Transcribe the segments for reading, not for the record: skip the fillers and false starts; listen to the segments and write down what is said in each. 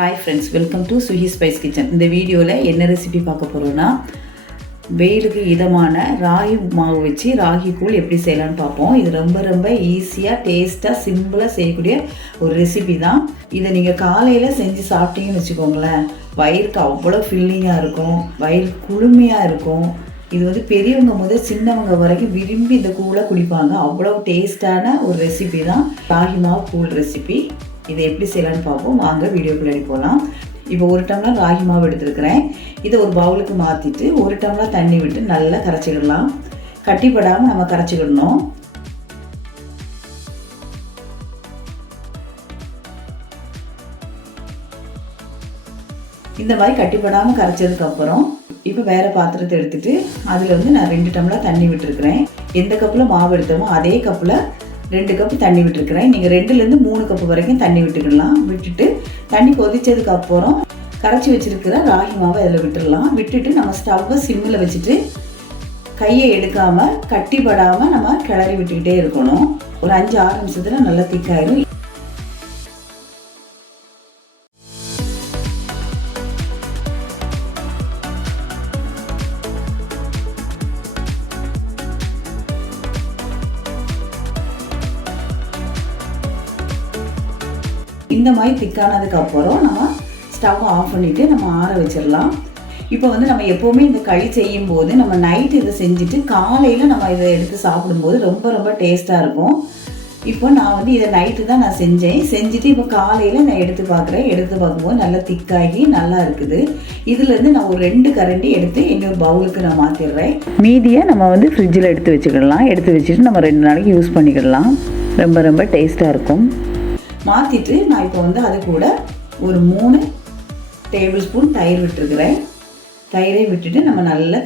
Hi friends, welcome to Suhi spice kitchen. இந்த வீடியோவில் என்ன ரெசிபி பார்க்க போகிறோன்னா, வெயிலுக்கு இதமான ராகி மாவு வச்சு ராகி கூழ் எப்படி செய்யலான்னு பார்ப்போம். இது ரொம்ப ரொம்ப ஈஸியாக, டேஸ்ட்டாக, சிம்பிளாக செய்யக்கூடிய ஒரு ரெசிபி தான். இதை நீங்கள் காலையில் செஞ்சு சாப்பிட்டீங்கன்னு வச்சுக்கோங்களேன், வயிறுக்கு அவ்வளோ ஃபில்லிங்காக இருக்கும், வயிறு குளுமையாக இருக்கும். இது வந்து பெரியவங்க முதல் சின்னவங்க வரைக்கும் விரும்பி இந்த கூழை குடிப்பாங்க. அவ்வளோ டேஸ்டான ஒரு ரெசிபி தான் ராகி மாவு கூழ் ரெசிபி. இதை எப்படி செய்யலான்னு பார்ப்போம். வாங்க வீடியோக்குள்ளே போகலாம். இப்போ 1 டம்ளர் ராகி மாவு எடுத்துருக்கிறேன். இதை ஒரு பவுலுக்கு மாற்றிட்டு 1 டம்ளர் தண்ணி விட்டு நல்லா கரைச்சிக்கிடலாம். கட்டிப்படாமல் நம்ம கரைச்சிக்கிடணும். இந்த மாதிரி கட்டிப்படாமல் கரைச்சதுக்கப்புறம் இப்போ வேறு பாத்திரத்தை எடுத்துகிட்டு அதில் வந்து நான் 2 டம்ளர் தண்ணி விட்டுருக்குறேன். எந்த கப்பில் மாவு எடுத்தோமோ அதே கப்பில் 2 கப்பு தண்ணி விட்டுருக்குறேன். நீங்கள் 2லேருந்து 3 கப்பு வரைக்கும் தண்ணி விட்டுக்கலாம். விட்டுட்டு தண்ணி கொதிச்சதுக்கப்புறம் கரைச்சி வச்சுருக்கிற ராகி மாவை அதில் விட்டுடலாம். விட்டுட்டு நம்ம ஸ்டவ்வை சிம்மில் வச்சுட்டு கையை எடுக்காமல் கட்டிப்படாமல் நம்ம கிளறி விட்டுக்கிட்டே இருக்கணும். ஒரு 5-6 நிமிஷத்தில் நல்லா திக்காயிரும். இந்த மாதிரி திக்கானதுக்கப்புறம் நம்ம ஸ்டவ் ஆஃப் பண்ணிவிட்டு நம்ம ஆற வச்சிடலாம். இப்போ வந்து நம்ம எப்போவுமே இந்த களி செய்யும்போது நம்ம நைட்டு இதை செஞ்சுட்டு காலையில் நம்ம இதை எடுத்து சாப்பிடும்போது ரொம்ப ரொம்ப டேஸ்ட்டாக இருக்கும். இப்போ நான் வந்து இதை நைட்டு தான் நான் செஞ்சுட்டு இப்போ காலையில் நான் எடுத்து பார்க்குறேன். எடுத்து பார்க்கும்போது நல்லா திக்காகி நல்லா இருக்குது. இதுலேருந்து நான் ஒரு 2 கரண்டி எடுத்து இன்னொரு பவுலுக்கு நான் மாற்றிடுறேன். மீதியை நம்ம வந்து ஃப்ரிட்ஜில் எடுத்து வச்சுக்கிடலாம். எடுத்து வச்சுட்டு நம்ம 2 நாளைக்கு யூஸ் பண்ணிக்கிடலாம். ரொம்ப ரொம்ப டேஸ்ட்டாக இருக்கும். மாற்றிட்டு நான் இப்போ வந்து அது கூட ஒரு 3 டேபிள் ஸ்பூன் தயிர் விட்டுருக்குறேன். தயிரை விட்டுட்டு நம்ம நல்லா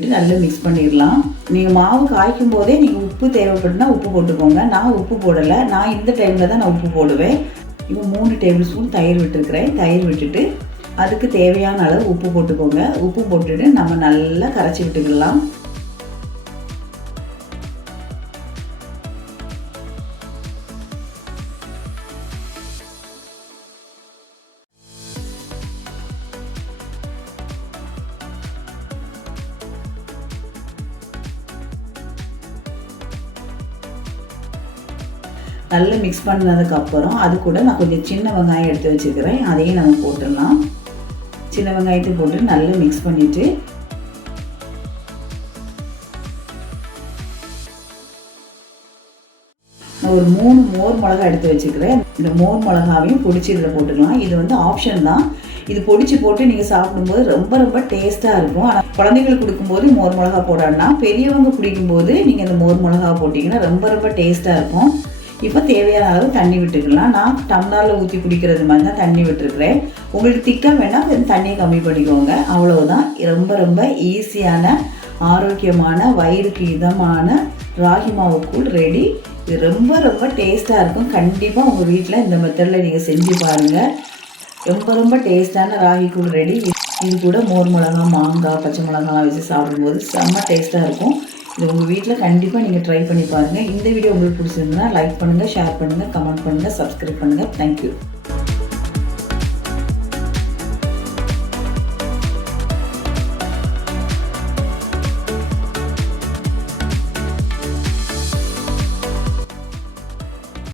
மிக்ஸ் பண்ணிடலாம். நீங்கள் மாவு காய்க்கும் போதே நீங்கள் உப்பு தேவைப்படுனா உப்பு போட்டுக்கோங்க. நான் உப்பு போடலை. நான் இந்த டைமில் தான் நான் உப்பு போடுவேன். இப்போ 3 டேபிள் ஸ்பூன் தயிர் விட்டுருக்குறேன். தயிர் விட்டுட்டு அதுக்கு தேவையான அளவு உப்பு போட்டுக்கோங்க. உப்பு போட்டுட்டு நம்ம நல்லா கரைச்சி விட்டுக்கலாம். நல்லா மிக்ஸ் பண்ணதுக்கப்புறம் அது கூட நான் கொஞ்சம் சின்ன வெங்காயம் எடுத்து வச்சுக்கிறேன். அதையும் நம்ம போட்டுடலாம். சின்ன வெங்காயத்தை போட்டு நல்லா மிக்ஸ் பண்ணிவிட்டு நான் ஒரு 3 மோர் மிளகா எடுத்து வச்சுக்கிறேன். இந்த மோர் மிளகாவையும் பொடிச்சு இதில் போட்டுக்கலாம். இது வந்து ஆப்ஷன் தான். இது பொடிச்சு போட்டு நீங்கள் சாப்பிடும்போது ரொம்ப ரொம்ப டேஸ்ட்டாக இருக்கும். ஆனால் குழந்தைங்களுக்கு கொடுக்கும்போது மோர் மிளகா போடான்னா, பெரியவங்க குடிக்கும்போது நீங்கள் இந்த மோர் மிளகா போட்டிங்கன்னா ரொம்ப ரொம்ப டேஸ்ட்டாக இருக்கும். இப்போ தேவையான அளவு தண்ணி விட்டுக்கலாம். நான் டம்ளரில் ஊற்றி குடிக்கிறது மாதிரி தான் தண்ணி விட்டுருக்குறேன். உங்களுக்கு திக்காக வேணால் கொஞ்சம் தண்ணியை கம்மி பண்ணிக்கோங்க. அவ்வளவுதான். ரொம்ப ரொம்ப ஈஸியான, ஆரோக்கியமான, வயிறுக்கு இதமான ராகி மாவு கூழ் ரெடி. இது ரொம்ப ரொம்ப டேஸ்ட்டாக இருக்கும். கண்டிப்பாக உங்கள் வீட்டில் இந்த மெத்தடில் நீங்கள் செஞ்சு பாருங்கள். ரொம்ப ரொம்ப டேஸ்ட்டான ராகி கூழ் ரெடி. இது கூட மோர் மிளகா, மாங்காய், பச்சை மிளகாலாம் வச்சு சாப்பிடும்போது செம்ம டேஸ்ட்டாக இருக்கும். இது உங்கள் வீட்டில் கண்டிப்பாக நீங்கள் ட்ரை பண்ணி பாருங்கள். இந்த வீடியோ உங்களுக்கு பிடிச்சிருந்ததுன்னா லைக் பண்ணுங்கள், ஷேர் பண்ணுங்கள், கமெண்ட் பண்ணுங்கள், சப்ஸ்கிரைப் பண்ணுங்கள். தேங்க்யூ.